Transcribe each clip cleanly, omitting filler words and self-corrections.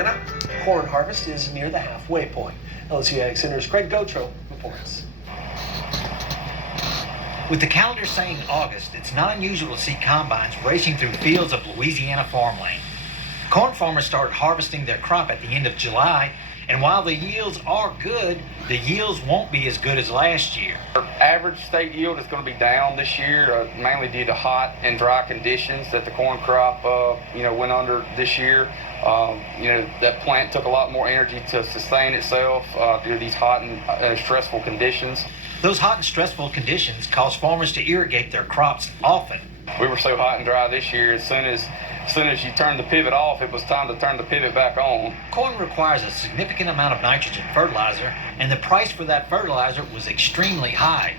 Louisiana, corn harvest is near the halfway point. LSU Ag Center's Craig Gotro reports. With the calendar saying August, it's not unusual to see combines racing through fields of Louisiana farmland. Corn farmers started harvesting their crop at the end of July, and while the yields are good, the yields won't be as good as last year. Our average state yield is going to be down this year, mainly due to hot and dry conditions that the corn crop, went under this year. That plant took a lot more energy to sustain itself due to these hot and stressful conditions. Those hot and stressful conditions cause farmers to irrigate their crops often. We were so hot and dry this year, as soon as you turned the pivot off, it was time to turn the pivot back on. Corn requires a significant amount of nitrogen fertilizer, and the price for that fertilizer was extremely high.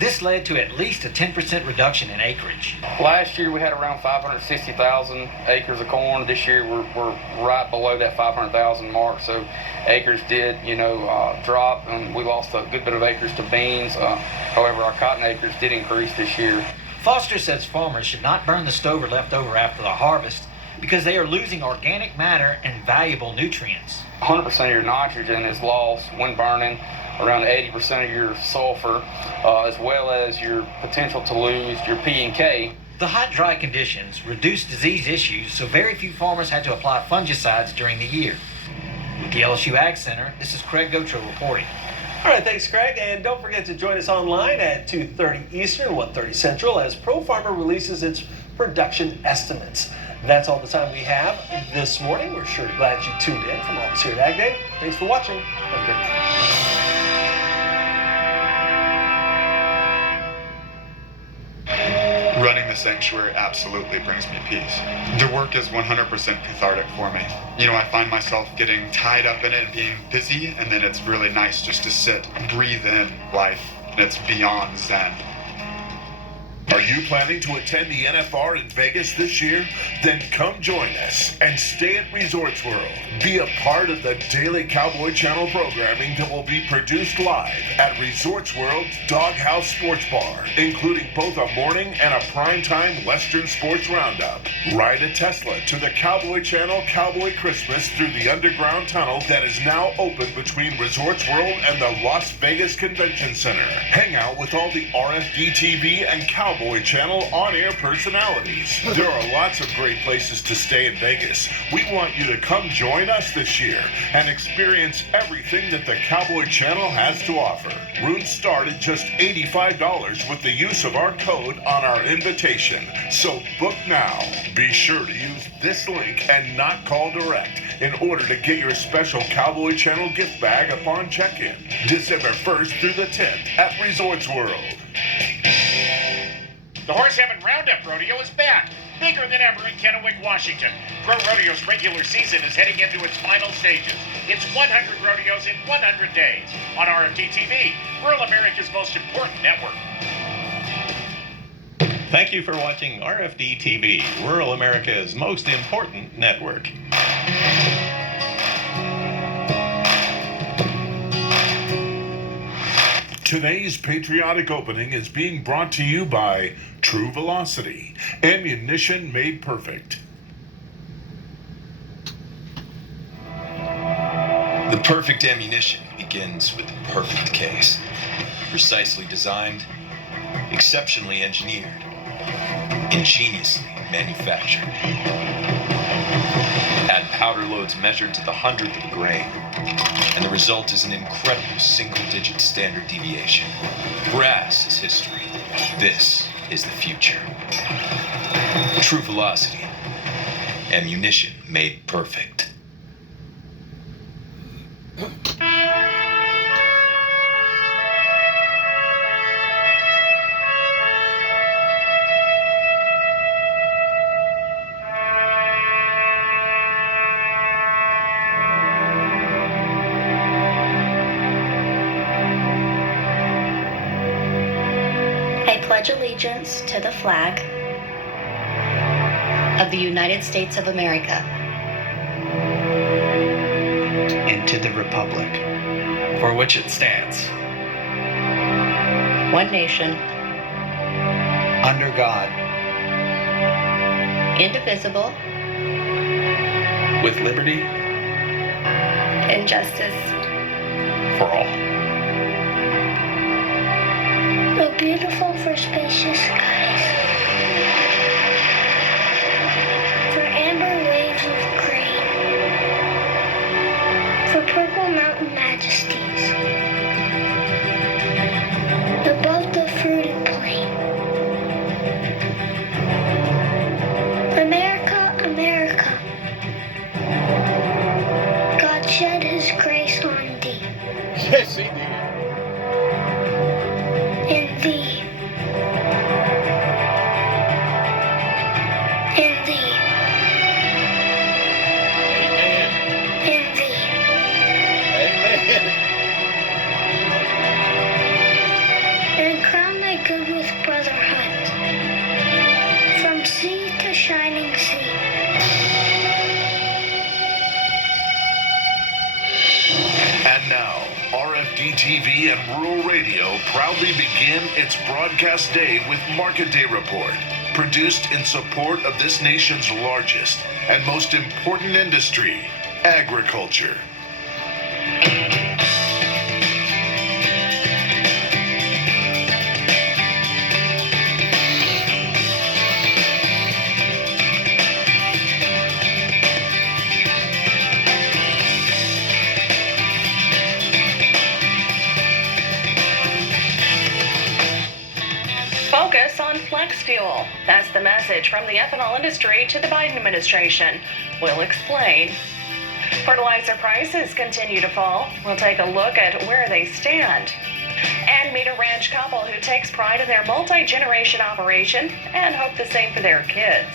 This led to at least a 10% reduction in acreage. Last year we had around 560,000 acres of corn. This year we're right below that 500,000 mark. So acres did, drop, and we lost a good bit of acres to beans. However, our cotton acres did increase this year. Foster says farmers should not burn the stover left over after the harvest because they are losing organic matter and valuable nutrients. 100% of your nitrogen is lost when burning, around 80% of your sulfur, as well as your potential to lose your P and K. The hot, dry conditions reduced disease issues, so very few farmers had to apply fungicides during the year. With the LSU Ag Center, this is Craig Gotro reporting. All right, thanks, Craig. And don't forget to join us online at 2:30 Eastern, 1:30 Central, as Pro Farmer releases its production estimates. That's all the time we have this morning. We're sure glad you tuned in. From all of us here at Ag Day, thanks for watching. Have a great day. Running the sanctuary absolutely brings me peace. The work is 100% cathartic for me. I find myself getting tied up in it, being busy, and then it's really nice just to sit, breathe in life, and it's beyond zen. Are you planning to attend the NFR in Vegas this year? Then come join us and stay at Resorts World. Be a part of the daily Cowboy Channel programming that will be produced live at Resorts World's Doghouse Sports Bar, including both a morning and a primetime Western Sports Roundup. Ride a Tesla to the Cowboy Channel Cowboy Christmas through the underground tunnel that is now open between Resorts World and the Las Vegas Convention Center. Hang out with all the RFD TV and Cowboy Channel on-air personalities. There are lots of great places to stay in Vegas. We want you to come join us this year and experience everything that the Cowboy Channel has to offer. Rooms start at just $85 with the use of our code on our invitation. So book now. Be sure to use this link and not call direct in order to get your special Cowboy Channel gift bag upon check-in. December 1st through the 10th at Resorts World. The Horse Heaven Roundup Rodeo is back, bigger than ever in Kennewick, Washington. Pro Rodeo's regular season is heading into its final stages. It's 100 rodeos in 100 days on RFD TV, rural America's most important network. Thank you for watching RFD TV, rural America's most important network. Today's patriotic opening is being brought to you by True Velocity, ammunition made perfect. The perfect ammunition begins with the perfect case. Precisely designed, exceptionally engineered, ingeniously manufactured. Add powder loads measured to the hundredth of a grain, and the result is an incredible single-digit standard deviation. Brass is history. This is the future. True Velocity. Ammunition made perfect. Pledge allegiance to the flag of the United States of America and to the republic for which it stands, one nation, under God, indivisible, with liberty and justice. For all. Oh, beautiful for spacious skies, for amber waves of grain, for purple mountain majesties, above the fruited plain. America, America, God shed his grace on thee. Yes, he did. In thee. In thee. Amen. In thee. Amen. And crown thy good with brotherhood, from sea to shining sea. And now, RFD TV and Rural Radio proudly begin its broadcast day with Market Day Report, produced in support of this nation's largest and most important industry, agriculture. Focus on flex fuel. That's the message from the ethanol industry to the Biden administration. We'll explain. Fertilizer prices continue to fall. We'll take a look at where they stand. And meet a ranch couple who takes pride in their multi-generation operation and hope the same for their kids.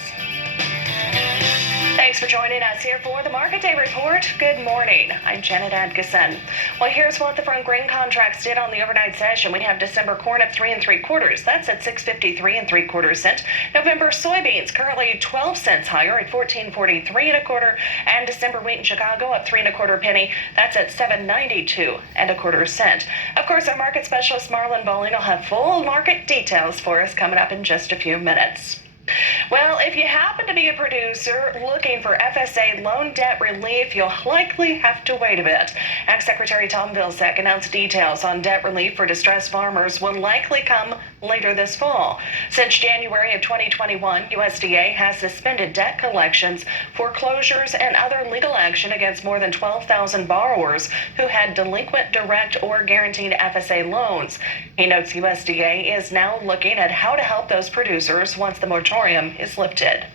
Thanks for joining us here for the Market Day Report. Good morning. I'm Janet Adkisson. Well, here's what the front grain contracts did on the overnight session. We have December corn up 3 3/4. That's at 6.53 3/4 cents. November soybeans currently 12 cents higher at 14.43 1/4. And December wheat in Chicago up 3 1/4 penny. That's at 7.92 1/4 cent. Of course, our market specialist Marlon Bowling will have full market details for us coming up in just a few minutes. Well, if you happen to be a producer looking for FSA loan debt relief, you'll likely have to wait a bit. Ag Secretary Tom Vilsack announced details on debt relief for distressed farmers will likely come later this fall. Since January of 2021, USDA has suspended debt collections, foreclosures, and other legal action against more than 12,000 borrowers who had delinquent direct or guaranteed FSA loans. He notes USDA is now looking at how to help those producers once the moratorium is lifted.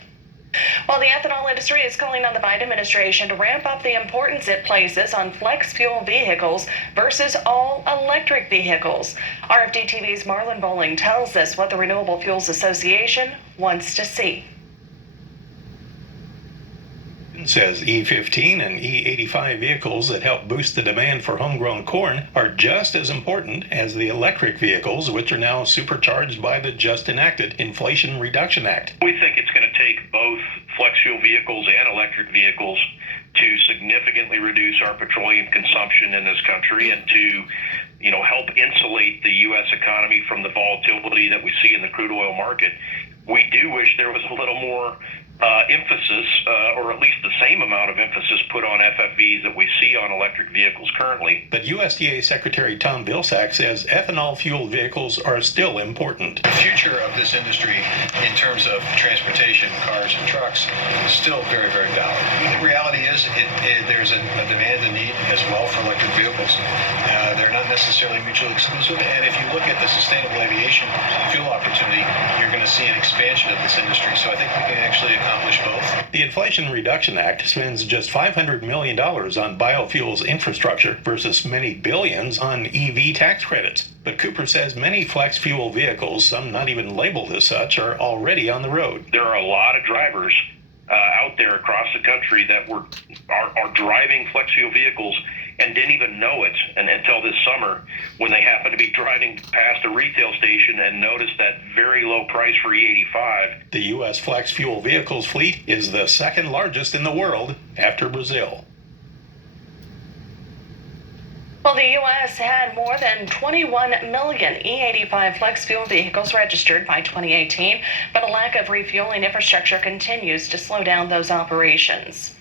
While the ethanol industry is calling on the Biden administration to ramp up the importance it places on flex fuel vehicles versus all electric vehicles, RFD TV's Marlon Bowling tells us what the Renewable Fuels Association wants to see. Says E15 and E85 vehicles that help boost the demand for homegrown corn are just as important as the electric vehicles, which are now supercharged by the just enacted Inflation Reduction Act. We think it's going to take both flex fuel vehicles and electric vehicles to significantly reduce our petroleum consumption in this country and to, help insulate the U.S. economy from the volatility that we see in the crude oil market. We do wish there was a little more emphasis, or at least the same amount of emphasis put on FFVs that we see on electric vehicles currently. But USDA Secretary Tom Vilsack says ethanol-fueled vehicles are still important. The future of this industry in terms of transportation, cars and trucks, is still very, very valid. The reality is there's a demand and need as well for electric vehicles. They're not necessarily mutually exclusive, and if you look at the sustainable aviation fuel opportunity, you're going to see an expansion of this industry. So I think we can actually accomplish both. The Inflation Reduction Act spends just $500 million on biofuels infrastructure versus many billions on EV tax credits. But Cooper says many flex fuel vehicles, some not even labeled as such, are already on the road. There are a lot of drivers out there across the country that are driving flex fuel vehicles and didn't even know it until this summer when they happened to be driving past a retail station and noticed that very low price for E85. The U.S. flex fuel vehicles fleet is the second largest in the world after Brazil. Well, the U.S. had more than 21 million E85 flex fuel vehicles registered by 2018, but a lack of refueling infrastructure continues to slow down those operations.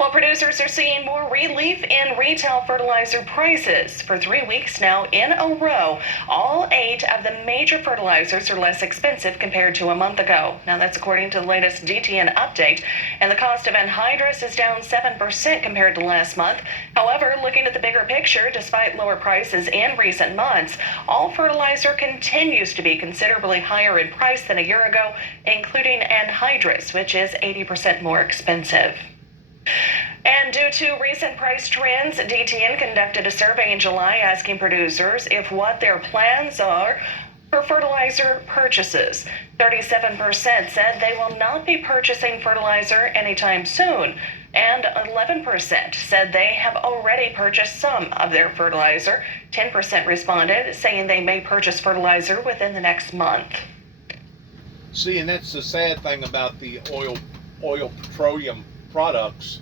Well, producers are seeing more relief in retail fertilizer prices. For 3 weeks now in a row, all 8 of the major fertilizers are less expensive compared to a month ago. Now, that's according to the latest DTN update, and the cost of anhydrous is down 7% compared to last month. However, looking at the bigger picture, despite lower prices in recent months, all fertilizer continues to be considerably higher in price than a year ago, including anhydrous, which is 80% more expensive. And due to recent price trends, DTN conducted a survey in July asking producers if what their plans are for fertilizer purchases. 37% said they will not be purchasing fertilizer anytime soon, and 11% said they have already purchased some of their fertilizer. 10% responded, saying they may purchase fertilizer within the next month. See, and that's the sad thing about the oil petroleum products.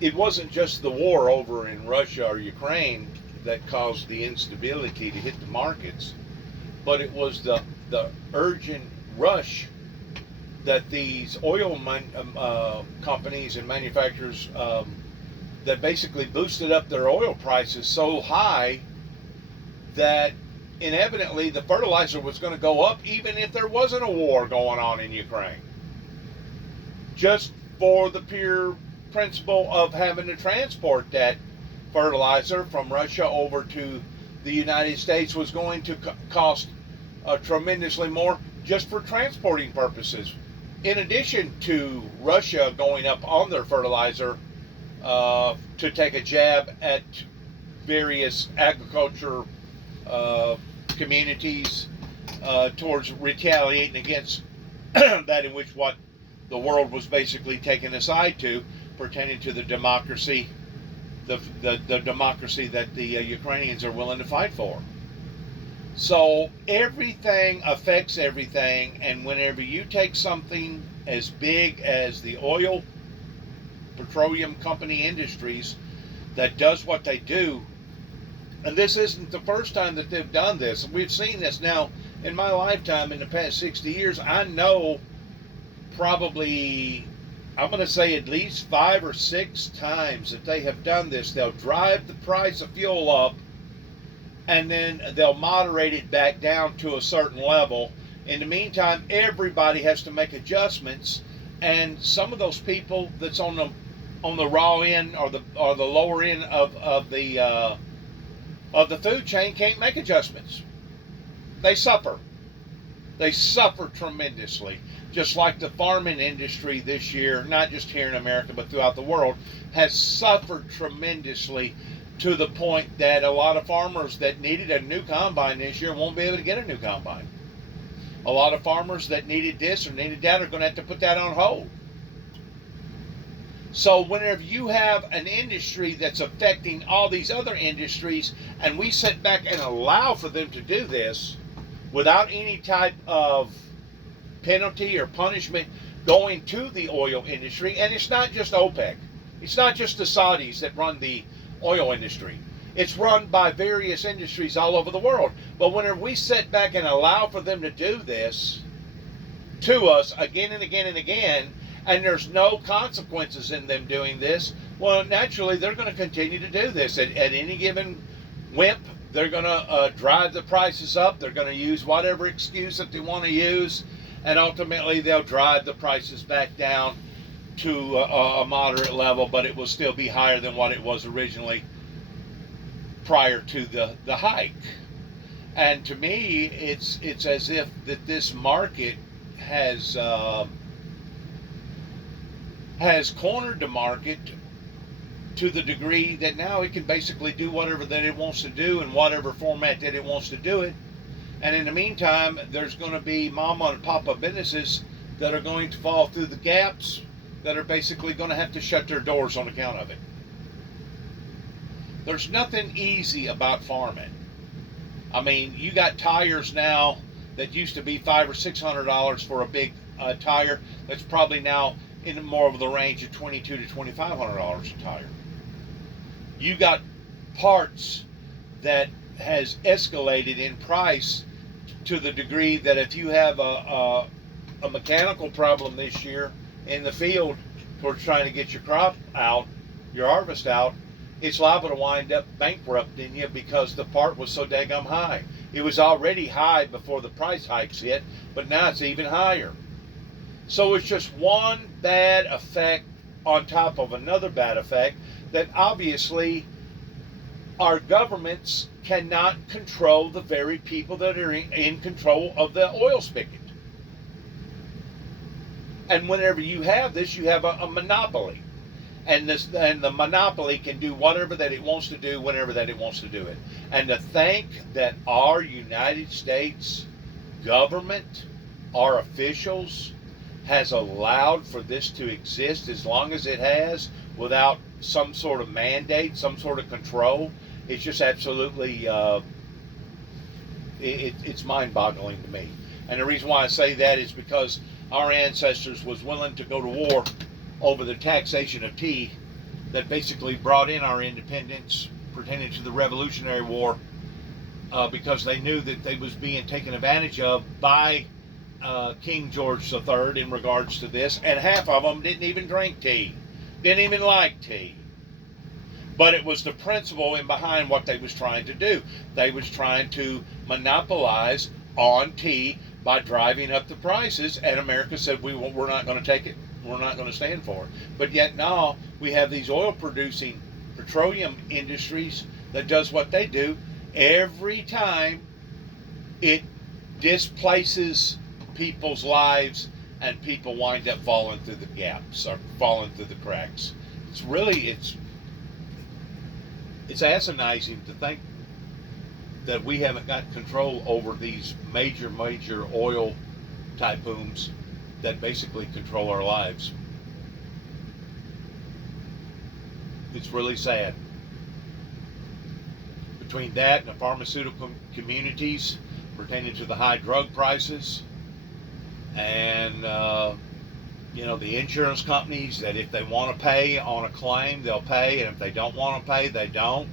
It wasn't just the war over in Russia or Ukraine that caused the instability to hit the markets, but it was the urgent rush that these oil companies and manufacturers that basically boosted up their oil prices so high that inevitably the fertilizer was going to go up even if there wasn't a war going on in Ukraine. Just for the pure principle of having to transport that fertilizer from Russia over to the United States was going to cost tremendously more just for transporting purposes. In addition to Russia going up on their fertilizer to take a jab at various agriculture communities towards retaliating against that in which what the world was basically taken aside to, pertaining to the democracy, the democracy that the Ukrainians are willing to fight for. So everything affects everything, and whenever you take something as big as the oil, petroleum company industries that does what they do, and this isn't the first time that they've done this. We've seen this now in my lifetime in the past 60 years. I know probably, I'm going to say at least 5 or 6 times that they have done this. They'll drive the price of fuel up, and then they'll moderate it back down to a certain level. In the meantime, everybody has to make adjustments, and some of those people that's on the raw end or the lower end of the food chain can't make adjustments. They suffer. They suffer tremendously. Just like the farming industry this year, not just here in America, but throughout the world, has suffered tremendously to the point that a lot of farmers that needed a new combine this year won't be able to get a new combine. A lot of farmers that needed this or needed that are going to have to put that on hold. So whenever you have an industry that's affecting all these other industries, and we sit back and allow for them to do this without any type of penalty or punishment going to the oil industry, and it's not just OPEC. It's not just the Saudis that run the oil industry. It's run by various industries all over the world. But whenever we sit back and allow for them to do this to us again and again and again, and there's no consequences in them doing this, well, naturally, they're going to continue to do this. At any given whimp, they're going to drive the prices up. They're going to use whatever excuse that they want to use, and ultimately, they'll drive the prices back down to a moderate level, but it will still be higher than what it was originally prior to the hike. And to me, it's as if that this market has cornered the market to the degree that now it can basically do whatever that it wants to do in whatever format that it wants to do it. And in the meantime, there's going to be mama and papa businesses that are going to fall through the gaps, that are basically going to have to shut their doors on account of it. There's nothing easy about farming. I mean, you got tires now that used to be $500 or $600 for a big tire. That's probably now in more of the range of $2,200 to $2,500 a tire. You got parts that has escalated in price to the degree that if you have a mechanical problem this year in the field, towards trying to get your crop out, your harvest out, it's liable to wind up bankrupting you because the part was so daggum high. It was already high before the price hikes hit, but now it's even higher. So it's just one bad effect on top of another bad effect that obviously our governments cannot control the very people that are in control of the oil spigot. And whenever you have this, you have a monopoly. And the monopoly can do whatever that it wants to do whenever that it wants to do it. And to think that our United States government, our officials, has allowed for this to exist as long as it has without some sort of mandate, some sort of control, it's just absolutely, it's mind-boggling to me. And the reason why I say that is because our ancestors was willing to go to war over the taxation of tea that basically brought in our independence pertaining to the Revolutionary War because they knew that they was being taken advantage of by King George III in regards to this, and half of them didn't even drink tea, didn't even like tea. But it was the principle in behind what they was trying to do. They was trying to monopolize on tea by driving up the prices, and America said, we're not going to take it. We're not going to stand for it. But yet now we have these oil-producing petroleum industries that does what they do every time it displaces people's lives and people wind up falling through the gaps or falling through the cracks. It's asinizing to think that we haven't got control over these major oil typhoons that basically control our lives. It's really sad. Between that and the pharmaceutical communities pertaining to the high drug prices and the insurance companies that if they want to pay on a claim, they'll pay, and if they don't want to pay, they don't.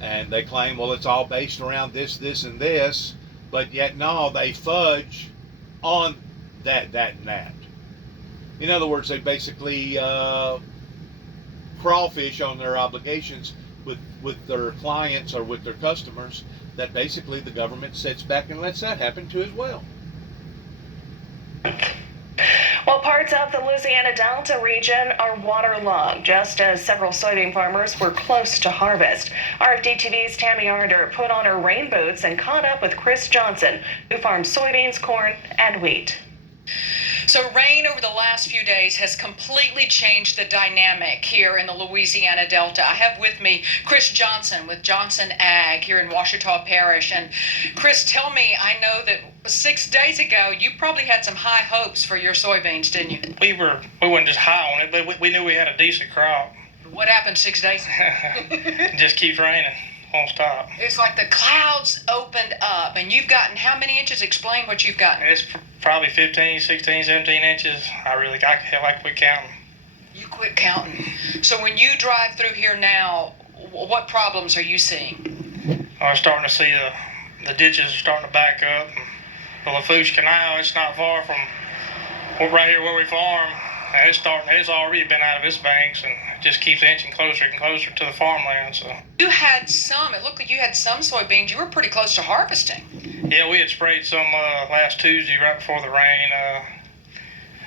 And they claim, well, it's all based around this, and this, but yet no, they fudge on that, and that. In other words, they basically crawfish on their obligations with their clients or with their customers that basically the government sits back and lets that happen to as well. Well, parts of the Louisiana Delta region are waterlogged, just as several soybean farmers were close to harvest. RFD TV's Tammy Arder put on her rain boots and caught up with Chris Johnson, who farms soybeans, corn, and wheat. So rain over the last few days has completely changed the dynamic here in the Louisiana Delta. I have with me Chris Johnson with Johnson Ag here in Ouachita Parish. And Chris, tell me, I know that 6 days ago you probably had some high hopes for your soybeans, didn't you? We weren't just high on it, but we knew we had a decent crop. What happened 6 days ago? It just keeps raining. Won't stop. It's like the clouds opened up, and you've gotten how many inches? Explain what you've gotten. It's probably 15, 16, 17 inches. I quit counting. You quit counting. So when you drive through here now, what problems are you seeing? I'm starting to see the ditches are starting to back up. The Lafourche Canal, it's not far from right here where we farm. And it's already been out of its banks, and it just keeps inching closer and closer to the farmland. So you had some. It looked like you had some soybeans. You were pretty close to harvesting. Yeah, we had sprayed some last Tuesday right before the rain.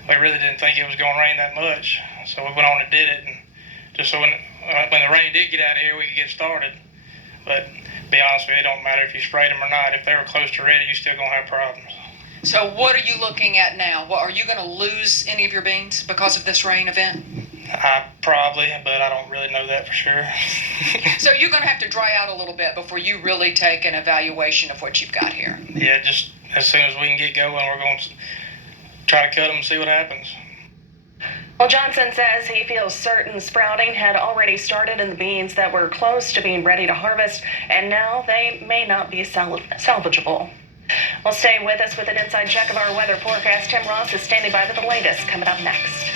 We really didn't think it was going to rain that much, so we went on and did it, and just so when the rain did get out of here, we could get started. But to be honest with you, it don't matter if you sprayed them or not. If they were close to ready, you're still gonna have problems. So what are you looking at now? Are you going to lose any of your beans because of this rain event? Probably, but I don't really know that for sure. So you're going to have to dry out a little bit before you really take an evaluation of what you've got here. Yeah, just as soon as we can get going, we're going to try to cut them and see what happens. Well, Johnson says he feels certain sprouting had already started in the beans that were close to being ready to harvest, and now they may not be salvageable. Well, stay with us with an inside check of our weather forecast. Tim Ross is standing by with the latest coming up next.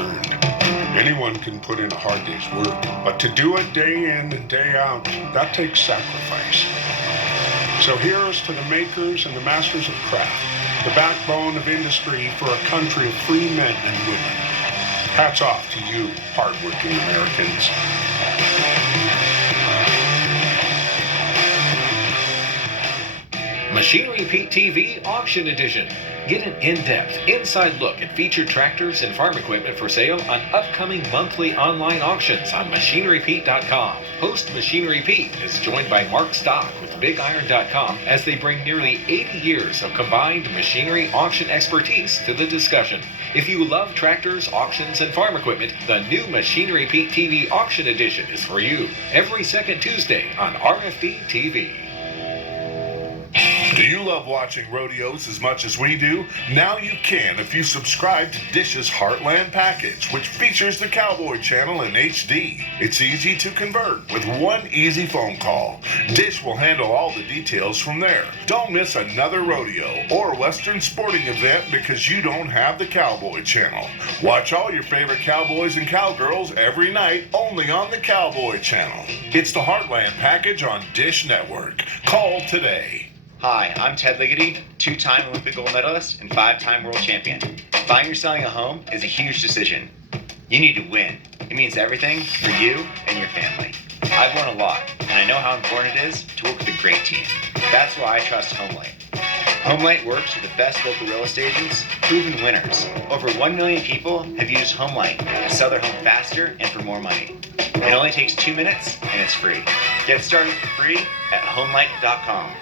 concerned. Anyone can put in a hard day's work, but to do it day in and day out, that takes sacrifice. So here's to the makers and the masters of craft, the backbone of industry for a country of free men and women. Hats off to you, hardworking Americans. Machinery Pete TV Auction Edition. Get an in-depth, inside look at featured tractors and farm equipment for sale on upcoming monthly online auctions on MachineryPete.com. Host Machinery Pete is joined by Mark Stock with BigIron.com as they bring nearly 80 years of combined machinery auction expertise to the discussion. If you love tractors, auctions, and farm equipment, the new Machinery Pete TV Auction Edition is for you. Every second Tuesday on RFD TV. Do you love watching rodeos as much as we do? Now you can if you subscribe to Dish's Heartland package, which features the Cowboy Channel in HD. It's easy to convert with one easy phone call. Dish will handle all the details from there. Don't miss another rodeo or Western sporting event because you don't have the Cowboy Channel. Watch all your favorite cowboys and cowgirls every night only on the Cowboy Channel. It's the Heartland package on Dish Network. Call today. Hi, I'm Ted Ligety, two-time Olympic gold medalist and five-time world champion. Buying or selling a home is a huge decision. You need to win. It means everything for you and your family. I've won a lot, and I know how important it is to work with a great team. That's why I trust HomeLight. HomeLight works with the best local real estate agents, proven winners. Over 1 million people have used HomeLight to sell their home faster and for more money. It only takes 2 minutes, and it's free. Get started for free at HomeLight.com.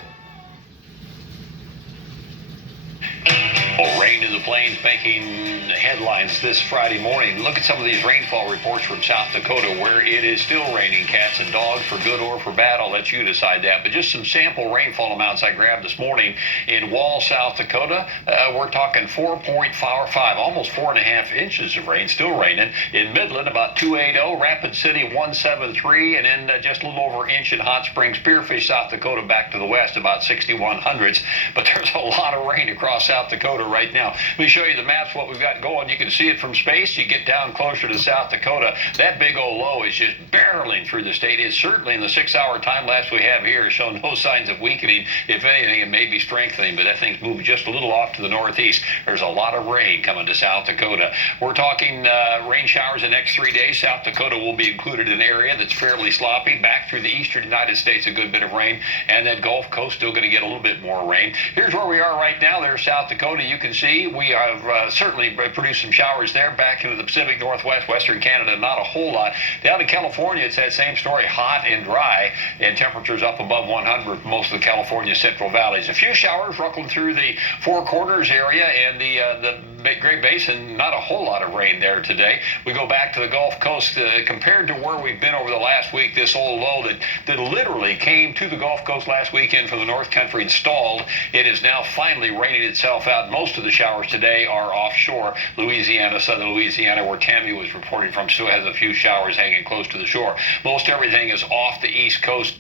Well, rain in the plains making headlines this Friday morning. Look at some of these rainfall reports from South Dakota where it is still raining cats and dogs for good or for bad. I'll let you decide that. But just some sample rainfall amounts I grabbed this morning in Wall, South Dakota. We're talking 4.55, almost 4.5 inches of rain, still raining. In Midland, about 280. Rapid City, 173. And then just a little over an inch in Hot Springs, Spearfish, South Dakota, back to the west, about 6100s. But there's a lot of rain across South Dakota right now. Let me show you the maps, what we've got going. You can see it from space. You get down closer to South Dakota. That big old low is just barreling through the state. It's certainly in the 6-hour time lapse we have here, showing no signs of weakening. If anything, it may be strengthening, but that thing's moving just a little off to the northeast. There's a lot of rain coming to South Dakota. We're talking rain showers the next 3 days. South Dakota will be included in an area that's fairly sloppy. Back through the eastern United States, a good bit of rain. And that Gulf Coast still going to get a little bit more rain. Here's where we are right now. There's South Dakota. You can see we have certainly produced some showers there. Back into the Pacific Northwest, Western Canada, not a whole lot. Down to California, it's that same story, hot and dry, and temperatures up above 100 for most of the California Central Valleys. A few showers ruckling through the Four Corners area and the Great Basin, not a whole lot of rain there today. We go back to the Gulf Coast. Compared to where we've been over the last week, this old low that literally came to the Gulf Coast last weekend from the North Country and stalled, it is now finally raining itself out. Most of the showers today are offshore. Louisiana, southern Louisiana, where Tammy was reporting from, still has a few showers hanging close to the shore. Most everything is off the East Coast.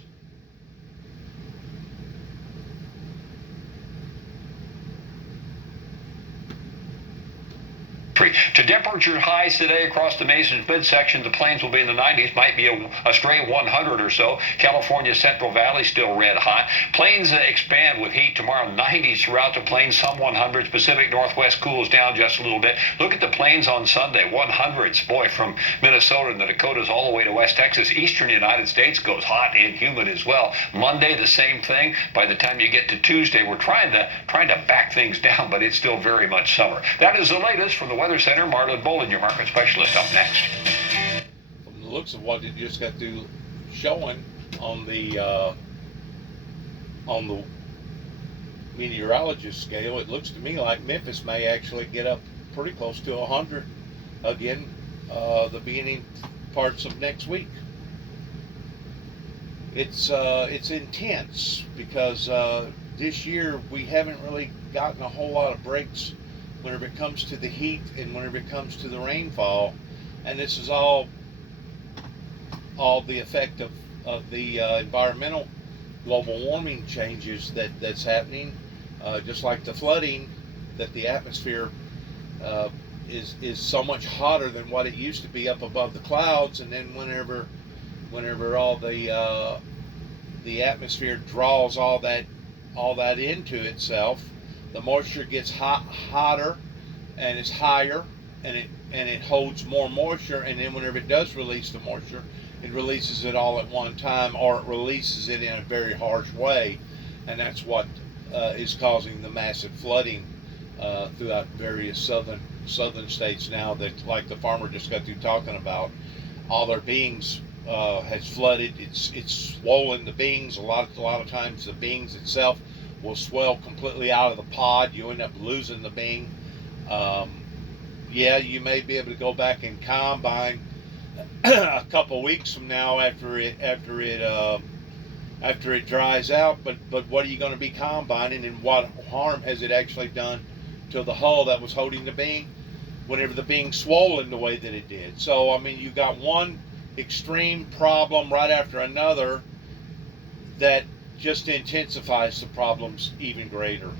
To temperature highs today across the Mason's midsection, the plains will be in the 90s, might be a stray 100 or so. California Central Valley still red hot. Plains expand with heat tomorrow, 90s throughout the plains, some 100s. Pacific Northwest cools down just a little bit. Look at the plains on Sunday, 100s. Boy, from Minnesota and the Dakotas all the way to West Texas. Eastern United States goes hot and humid as well. Monday, the same thing. By the time you get to Tuesday, we're trying to back things down, but it's still very much summer. That is the latest from the Weather Center. Marlon Bolin, your market specialist, up next. From the looks of what you just got through showing on the meteorologist scale, it looks to me like Memphis may actually get up pretty close to 100 again the beginning parts of next week. It's intense because this year we haven't really gotten a whole lot of breaks whenever it comes to the heat and whenever it comes to the rainfall, and this is all the effect of the environmental global warming changes that's happening, just like the flooding that the atmosphere is so much hotter than what it used to be up above the clouds, and then whenever all the atmosphere draws all that into itself, the moisture gets hotter and it's higher, and it holds more moisture, and then whenever it does release the moisture, it releases it all at one time, or it releases it in a very harsh way, and that's what is causing the massive flooding throughout various southern states now, that, like the farmer just got through talking about, all their beings has flooded. It's swollen the beings. A lot of times the beings itself will swell completely out of the pod. You end up losing the being. Yeah, you may be able to go back and combine a couple weeks from now after it dries out. But what are you going to be combining, and what harm has it actually done to the hull that was holding the being whenever the being swollen the way that it did? So I mean, you got one extreme problem right after another that just intensifies the problems even greater.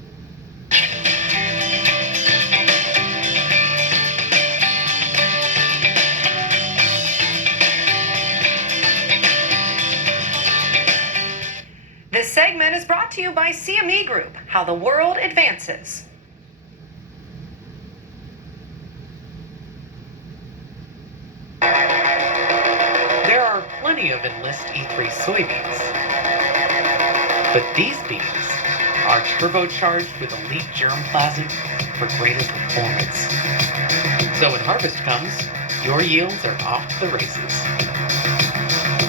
This segment is brought to you by CME Group, how the world advances. There are plenty of Enlist E3 soybeans, but these beans are turbocharged with elite germplasm for greater performance. So when harvest comes, your yields are off to the races.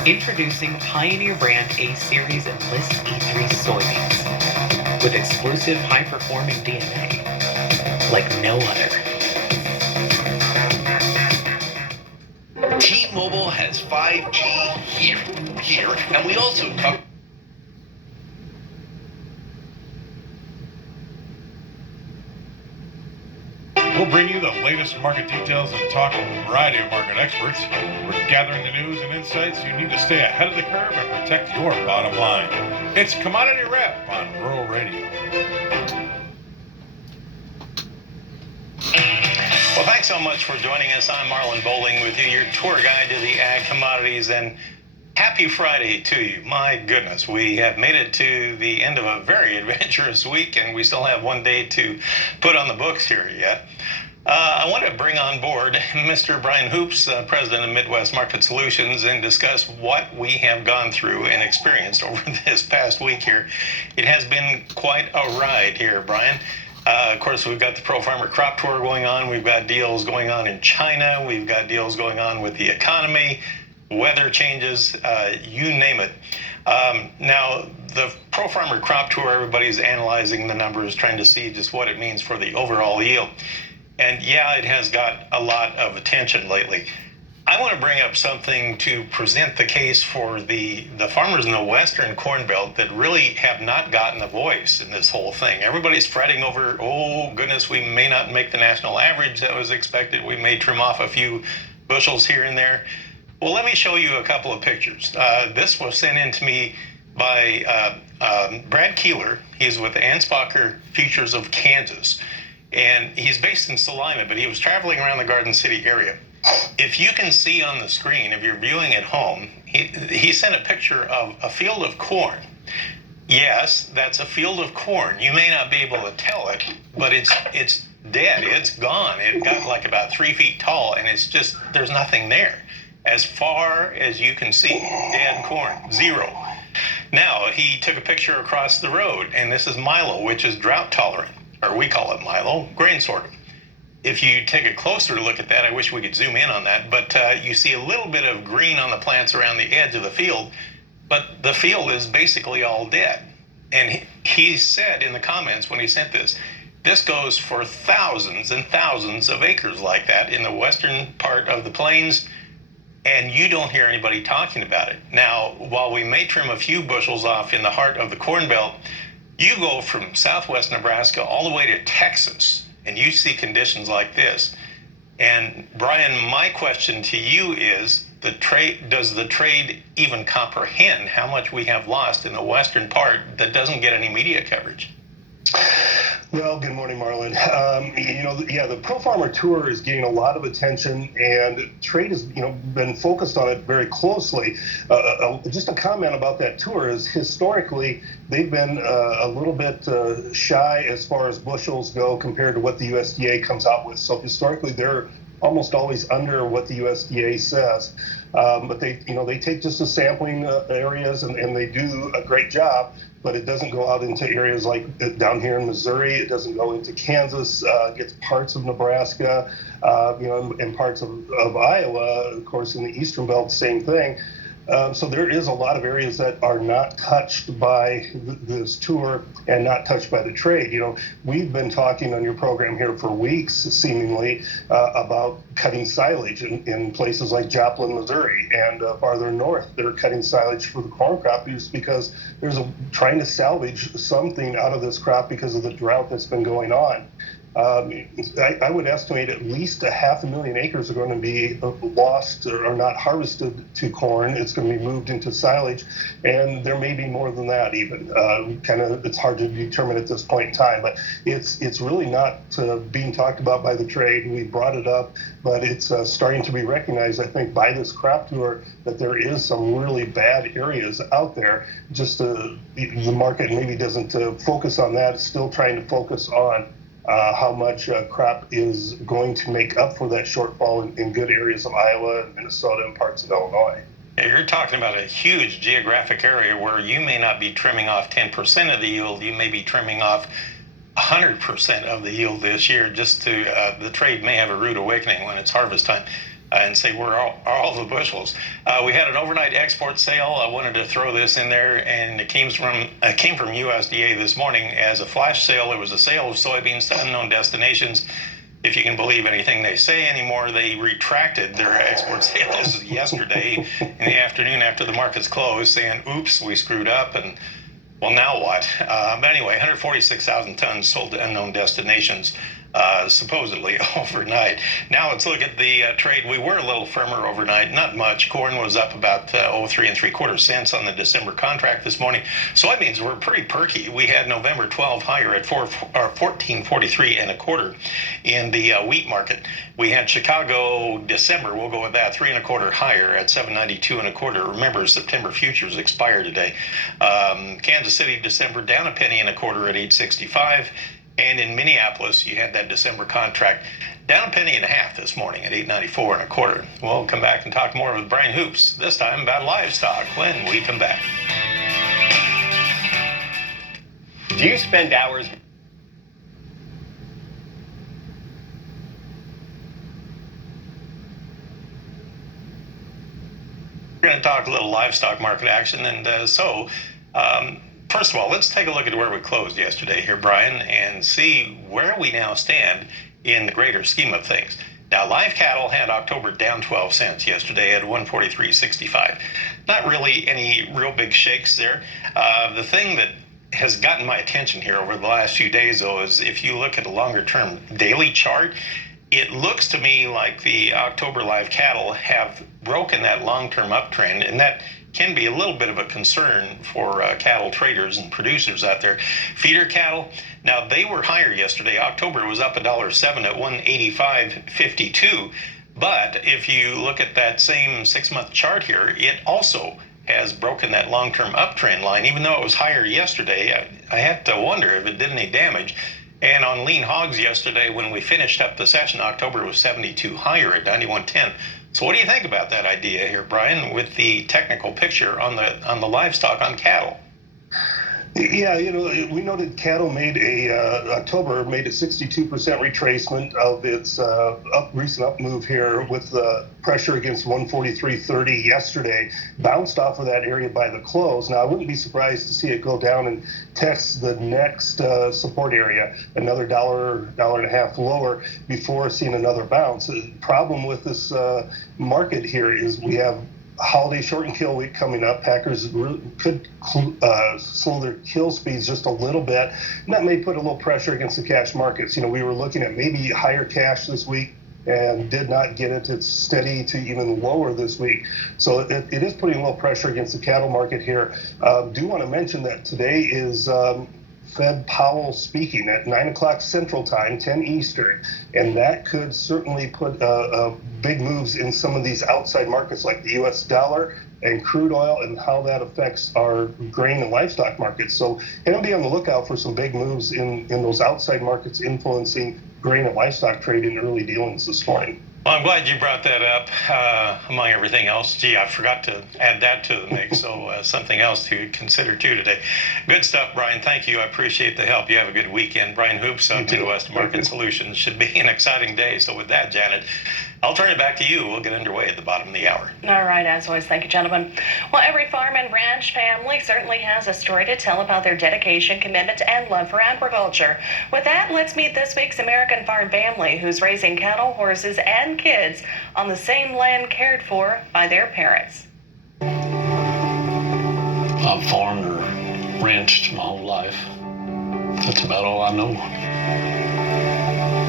Introducing Pioneer Brand A-Series Enlist E3 soybeans with exclusive high-performing DNA like no other. T-Mobile has 5G here, and we also cover. We'll bring you the latest market details and talk with a variety of market experts. We're gathering the news and insights you need to stay ahead of the curve and protect your bottom line. It's Commodity Rep on Rural Radio. Well, thanks so much for joining us. I'm Marlon Bowling with you, your tour guide to the ag commodities, and happy Friday to you. My goodness, we have made it to the end of a very adventurous week, and we still have one day to put on the books here yet. I want to bring on board Mr. Brian Hoops, President of Midwest Market Solutions, and discuss what we have gone through and experienced over this past week here. It has been quite a ride here, Brian. Of course, we've got the Pro Farmer Crop Tour going on. We've got deals going on in China. We've got deals going on with the economy, weather changes, you name it. Now, the Pro Farmer Crop Tour, everybody's analyzing the numbers, trying to see just what it means for the overall yield. And yeah, it has got a lot of attention lately. I want to bring up something to present the case for the farmers in the Western Corn Belt that really have not gotten a voice in this whole thing. Everybody's fretting over, oh goodness, we may not make the national average that was expected. We may trim off a few bushels here and there. Well, let me show you a couple of pictures. This was sent in to me by Brad Keeler. He's with Ansbacher Futures of Kansas, and he's based in Salina, but he was traveling around the Garden City area. If you can see on the screen, if you're viewing at home, he sent a picture of a field of corn. Yes, that's a field of corn. You may not be able to tell it, but it's dead. It's gone. It got like about 3 feet tall, and it's just, there's nothing there. As far as you can see, dead corn, zero. Now, he took a picture across the road, and this is Milo, which is drought tolerant, or we call it Milo, grain sorghum. If you take a closer look at that, I wish we could zoom in on that, but you see a little bit of green on the plants around the edge of the field, but the field is basically all dead. And he said in the comments when he sent this goes for thousands and thousands of acres like that in the western part of the plains, and you don't hear anybody talking about it. Now, while we may trim a few bushels off in the heart of the Corn Belt, you go from southwest Nebraska all the way to Texas, and you see conditions like this. And Brian, my question to you is, does the trade even comprehend how much we have lost in the western part that doesn't get any media coverage? Well, good morning, Marlon. The Pro Farmer Tour is getting a lot of attention, and trade has, been focused on it very closely. Just a comment about that tour is historically they've been a little bit shy as far as bushels go compared to what the USDA comes out with. So historically, they're almost always under what the USDA says. But they take just the sampling areas and they do a great job. But it doesn't go out into areas like down here in Missouri. It doesn't go into Kansas. Gets parts of Nebraska, and parts of Iowa. Of course, in the Eastern Belt, same thing. So there is a lot of areas that are not touched by this tour and not touched by the trade. We've been talking on your program here for weeks, seemingly, about cutting silage in places like Joplin, Missouri, and farther north. They're cutting silage for the corn crop just because there's trying to salvage something out of this crop because of the drought that's been going on. I would estimate at least 500,000 acres are going to be lost or not harvested to corn. It's going to be moved into silage, and there may be more than that even. It's hard to determine at this point in time, but it's really not being talked about by the trade. We brought it up, but it's starting to be recognized, I think, by this crop tour that there is some really bad areas out there. Just the market maybe doesn't focus on that. It's still trying to focus on how much crop is going to make up for that shortfall in good areas of Iowa, and Minnesota, and parts of Illinois. You're talking about a huge geographic area where you may not be trimming off 10% of the yield. You may be trimming off 100% of the yield this year. Just to the trade may have a rude awakening when it's harvest time and say, where are all the bushels? We had an overnight export sale. I wanted to throw this in there, and it came from USDA this morning as a flash sale. It was a sale of soybeans to unknown destinations. If you can believe anything they say anymore, they retracted their export sales yesterday in the afternoon after the markets closed, saying, oops, we screwed up, and well, now what? But anyway, 146,000 tons sold to unknown destinations, supposedly overnight. Now let's look at the trade. We were a little firmer overnight, not much. Corn was up about 3 3/4 cents on the December contract this morning. Soybeans were pretty perky. We had November 12 higher at 14.43 1/4 in the wheat market. We had Chicago December, we'll go with that, 3 1/4 higher at 7.92 1/4. Remember, September futures expire today. Kansas City December down 1 1/4 at 8.65. And in Minneapolis, you had that December contract down 1.5 pennies this morning at 8.94 1/4. We'll come back and talk more with Brian Hoops, this time about livestock, when we come back. Do you spend hours... We're going to talk a little livestock market action, and first of all, let's take a look at where we closed yesterday here, Brian, and see where we now stand in the greater scheme of things. Now, live cattle had October down 12 cents yesterday at 143.65. Not really any real big shakes there. The thing that has gotten my attention here over the last few days, though, is if you look at a longer-term daily chart, it looks to me like the October live cattle have broken that long-term uptrend, and that can be a little bit of a concern for cattle traders and producers out there. Feeder cattle, now they were higher yesterday. October was up $1.07 at 185.52. But if you look at that same 6-month chart here, it also has broken that long-term uptrend line. Even though it was higher yesterday, I have to wonder if it did any damage. And on lean hogs yesterday, when we finished up the session, October was 72 higher at 91.10. So what do you think about that idea here, Brian, with the technical picture on the livestock on cattle? Yeah, we noted cattle October made a 62% retracement of its recent up move here with pressure against 143.30 yesterday, bounced off of that area by the close. Now, I wouldn't be surprised to see it go down and test the next support area, another $1.50 lower before seeing another bounce. The problem with this market here is we have holiday shortened kill week coming up. Packers could slow their kill speeds just a little bit, and that may put a little pressure against the cash markets. We were looking at maybe higher cash this week and did not get it. It's steady to even lower this week. So it is putting a little pressure against the cattle market here. Do want to mention that today is Fed Powell speaking at 9 o'clock Central Time, 10 Eastern, and that could certainly put big moves in some of these outside markets like the U.S. dollar and crude oil, and how that affects our grain and livestock markets. So going to be on the lookout for some big moves in those outside markets influencing grain and livestock trade in early dealings this morning. Well, I'm glad you brought that up, among everything else. Gee, I forgot to add that to the mix, so something else to consider too today. Good stuff, Brian. Thank you. I appreciate the help. You have a good weekend. Brian Hoops of Midwest Market Solutions. Should be an exciting day. So with that, Janet, I'll turn it back to you. We'll get underway at the bottom of the hour. All right, as always, thank you, gentlemen. Well, every farm and ranch family certainly has a story to tell about their dedication, commitment, and love for agriculture. With that, let's meet this week's American farm family who's raising cattle, horses, and kids on the same land cared for by their parents. I've farmed or ranched my whole life. That's about all I know.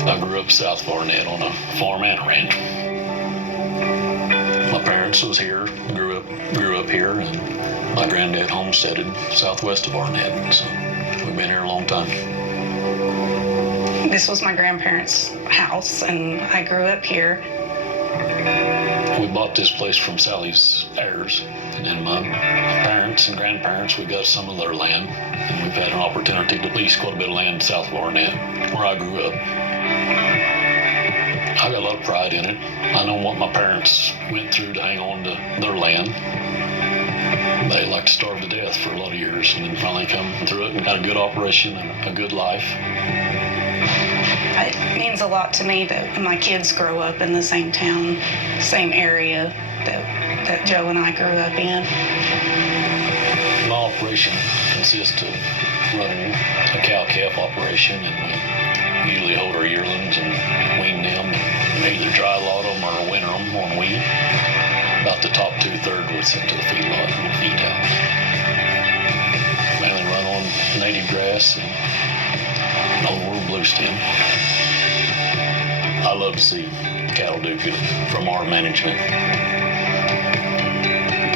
I grew up south of Barnett on a farm and a ranch. My parents was here, grew up here, and my granddad homesteaded southwest of Barnett, so we've been here a long time. This was my grandparents' house, and I grew up here. We bought this place from Sally's heirs, and then my parents and grandparents, we got some of their land, and we've had an opportunity to lease quite a bit of land south of Barnett, where I grew up. I got a lot of pride in it. I know what my parents went through to hang on to their land. They like to starve to death for a lot of years, and then finally come through it and had a good operation and a good life. It means a lot to me that my kids grow up in the same town, same area that Joe and I grew up in. My operation consists of running a cow-calf operation, and we usually hold our yearlings and wean them, and either dry lot them or winter them on wean. About the top 2/3 we send to the feedlot and feed out. Mainly run on native grass and old world blue stem. I love to see cattle do good from our management.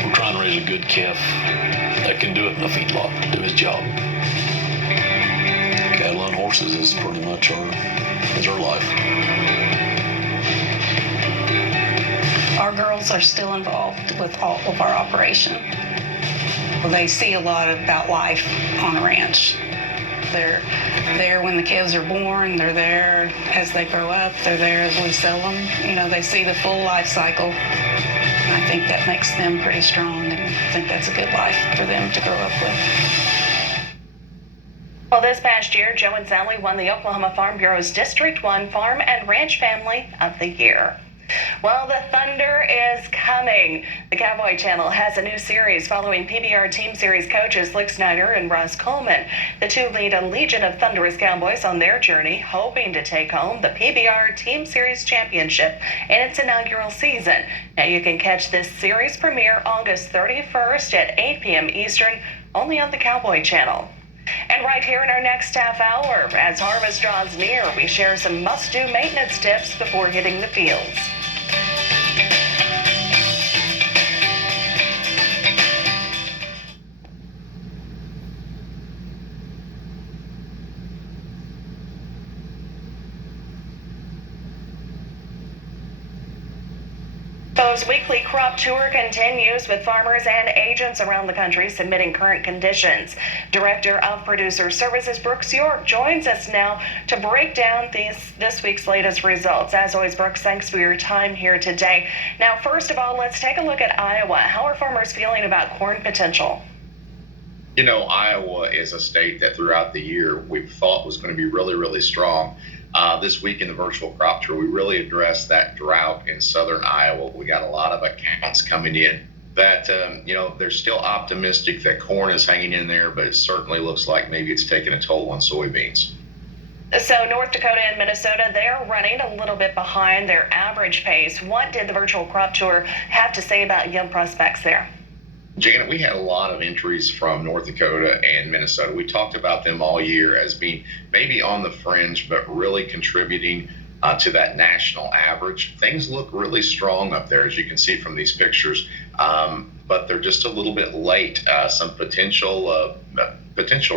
We're trying to raise a good calf that can do it in a feedlot, do his job. Cattle and horses is pretty much our life. Our girls are still involved with all of our operation. They see a lot about life on a ranch. They're there when the calves are born, they're there as they grow up, they're there as we sell them. You know, they see the full life cycle. And I think that makes them pretty strong, and I think that's a good life for them to grow up with. Well, this past year, Joe and Sally won the Oklahoma Farm Bureau's District 1 Farm and Ranch Family of the Year. Well, the Thunder is coming. The Cowboy Channel has a new series following PBR Team Series coaches Luke Snyder and Russ Coleman. The two lead a legion of thunderous Cowboys on their journey, hoping to take home the PBR Team Series Championship in its inaugural season. Now, you can catch this series premiere August 31st at 8 p.m. Eastern, only on the Cowboy Channel. And right here in our next half hour, as harvest draws near, we share some must-do maintenance tips before hitting the fields. Bo's weekly crop tour continues with farmers and agents around the country submitting current conditions. Director of Producer Services Brooks York joins us now to break down this week's latest results. As always, Brooks, thanks for your time here today. Now, first of all, let's take a look at Iowa. How are farmers feeling about corn potential? You know, Iowa is a state that throughout the year we've thought was going to be really, really strong. This week in the virtual crop tour, we really addressed that drought in southern Iowa. We got a lot of accounts coming in that, they're still optimistic that corn is hanging in there, but it certainly looks like maybe it's taking a toll on soybeans. So North Dakota and Minnesota, they're running a little bit behind their average pace. What did the virtual crop tour have to say about yield prospects there? Janet, we had a lot of entries from North Dakota and Minnesota. We talked about them all year as being maybe on the fringe, but really contributing to that national average. Things look really strong up there, as you can see from these pictures. but they're just a little bit late. Some potential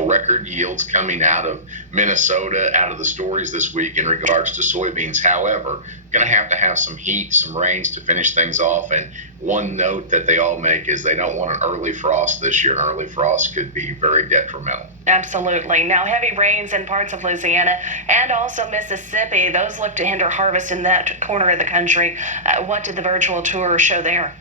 record yields coming out of Minnesota, out of the stories this week in regards to soybeans. However, going to have some heat, some rains to finish things off. And one note that they all make is they don't want an early frost this year. An early frost could be very detrimental. Absolutely. Now, heavy rains in parts of Louisiana and also Mississippi, those look to hinder harvest in that corner of the country. What did the virtual tour show there?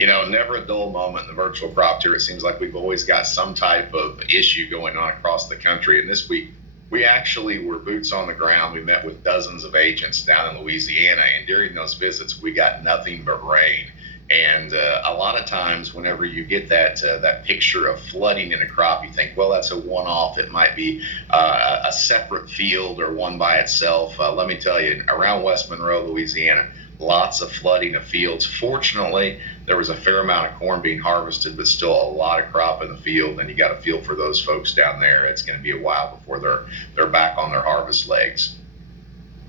You know, never a dull moment in the virtual crop tour. It seems like we've always got some type of issue going on across the country. And this week, we actually were boots on the ground. We met with dozens of agents down in Louisiana. And during those visits, we got nothing but rain. And a lot of times, whenever you get that picture of flooding in a crop, you think, well, that's a one-off. It might be a separate field or one by itself. Let me tell you, around West Monroe, Louisiana, lots of flooding of fields. Fortunately, there was a fair amount of corn being harvested, but still a lot of crop in the field. And you got to feel for those folks down there. It's going to be a while before they're back on their harvest legs.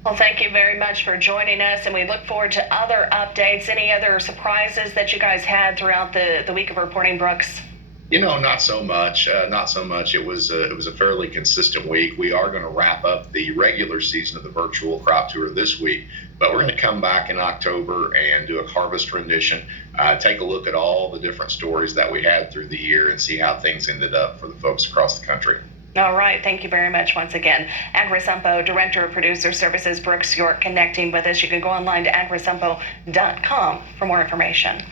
Well, thank you very much for joining us, and we look forward to other updates. Any other surprises that you guys had throughout the week of reporting, Brooks? You know, not so much. Not so much. It was a fairly consistent week. We are going to wrap up the regular season of the virtual crop tour this week, but we're going to come back in October and do a harvest rendition, take a look at all the different stories that we had through the year and see how things ended up for the folks across the country. All right. Thank you very much once again. AgriSumpo, Director of Producer Services, Brooks York, connecting with us. You can go online to agrisumpo.com for more information.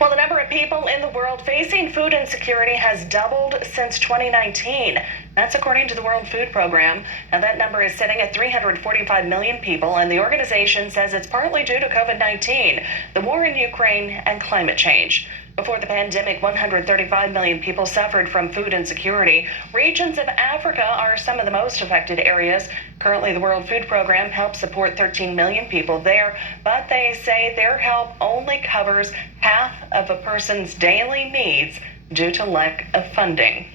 Well, the number of people in the world facing food insecurity has doubled since 2019. That's according to the World Food Program. Now, that number is sitting at 345 million people, and the organization says it's partly due to COVID-19, the war in Ukraine, and climate change. Before the pandemic, 135 million people suffered from food insecurity. Regions of Africa are some of the most affected areas. Currently, the World Food Program helps support 13 million people there, but they say their help only covers half of a person's daily needs due to lack of funding.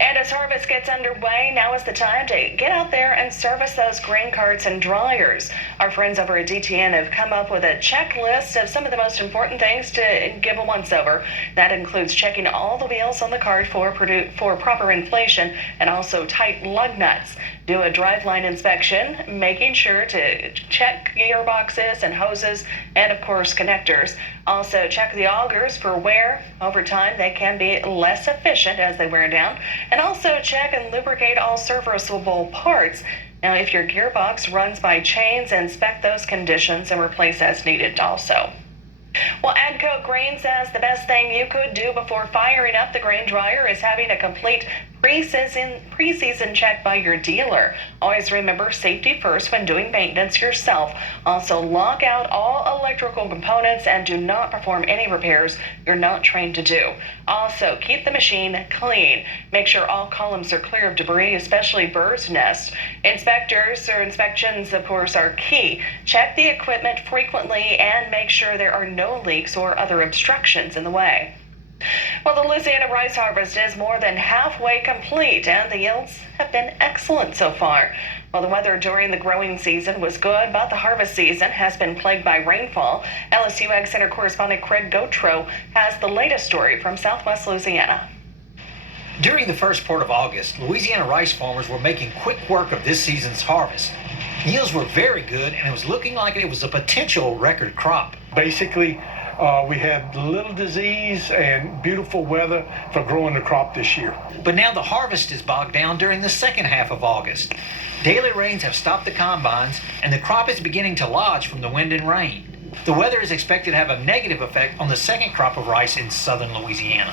And as harvest gets underway, now is the time to get out there and service those grain carts and dryers. Our friends over at DTN have come up with a checklist of some of the most important things to give a once-over. That includes checking all the wheels on the cart for proper inflation and also tight lug nuts. Do a driveline inspection, making sure to check gearboxes and hoses and, of course, connectors. Also, check the augers for wear. Over time, they can be less efficient as they wear down. And also check and lubricate all serviceable parts. Now, if your gearbox runs by chains, inspect those conditions and replace as needed also. Well, AGCO Grain says the best thing you could do before firing up the grain dryer is having a complete preseason check by your dealer. Always remember safety first when doing maintenance yourself. Also, lock out all electrical components and do not perform any repairs you're not trained to do. Also, keep the machine clean. Make sure all columns are clear of debris, especially birds' nests. Inspections, of course, are key. Check the equipment frequently and make sure there are no leaks or other obstructions in the way. Well, the Louisiana rice harvest is more than halfway complete, and the yields have been excellent so far. Well, the weather during the growing season was good, but the harvest season has been plagued by rainfall. LSU Ag Center correspondent Craig Gautreaux has the latest story from Southwest Louisiana. During the first part of August, Louisiana rice farmers were making quick work of this season's harvest. Yields were very good, and it was looking like it was a potential record crop. Basically, we had little disease and beautiful weather for growing the crop this year. But now the harvest is bogged down during the second half of August. Daily rains have stopped the combines, and the crop is beginning to lodge from the wind and rain. The weather is expected to have a negative effect on the second crop of rice in southern Louisiana.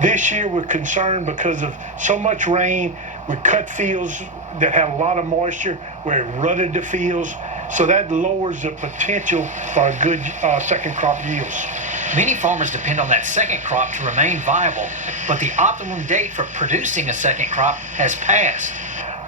This year we're concerned because of so much rain. We cut fields that have a lot of moisture where it rutted the fields, so that lowers the potential for a good second crop yields. Many farmers depend on that second crop to remain viable, but the optimum date for producing a second crop has passed.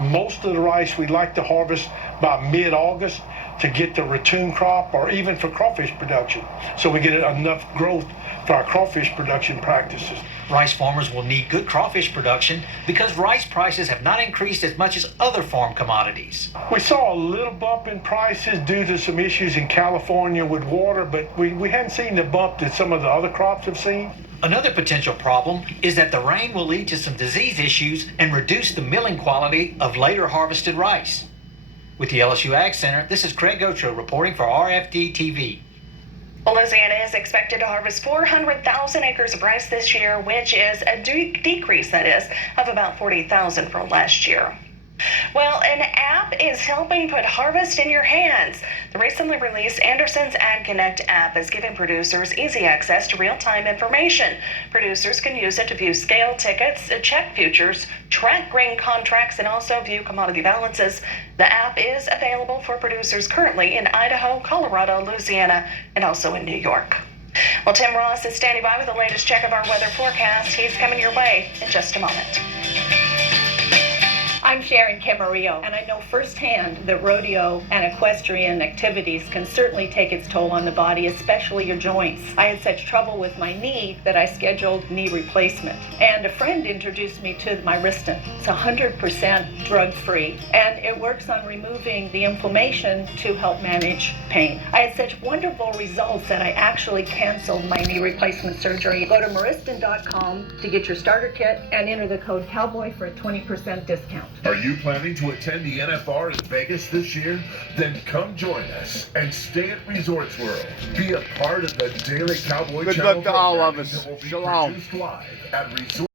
Most of the rice we like to harvest by mid-August to get the ratoon crop or even for crawfish production, so we get enough growth for our crawfish production practices. Rice farmers will need good crawfish production because rice prices have not increased as much as other farm commodities. We saw a little bump in prices due to some issues in California with water, but we hadn't seen the bump that some of the other crops have seen. Another potential problem is that the rain will lead to some disease issues and reduce the milling quality of later harvested rice. With the LSU Ag Center, this is Craig Gotro reporting for RFD TV. Louisiana is expected to harvest 400,000 acres of rice this year, which is a decrease, that is, of about 40,000 from last year. Well, an app is helping put harvest in your hands. The recently released Anderson's Ag Connect app is giving producers easy access to real-time information. Producers can use it to view scale tickets, check futures, track grain contracts, and also view commodity balances. The app is available for producers currently in Idaho, Colorado, Louisiana, and also in New York. Well, Tim Ross is standing by with the latest check of our weather forecast. He's coming your way in just a moment. I'm Sharon Camarillo, and I know firsthand that rodeo and equestrian activities can certainly take its toll on the body, especially your joints. I had such trouble with my knee that I scheduled knee replacement. And a friend introduced me to my Riston. It's 100% drug-free, and it works on removing the inflammation to help manage pain. I had such wonderful results that I actually canceled my knee replacement surgery. Go to mariston.com to get your starter kit and enter the code COWBOY for a 20% discount. Are you planning to attend the NFR in Vegas this year? Then come join us and stay at Resorts World. Be a part of the Daily Cowboy Good Channel luck to all of programming us. that will be Shalom. produced live at Resorts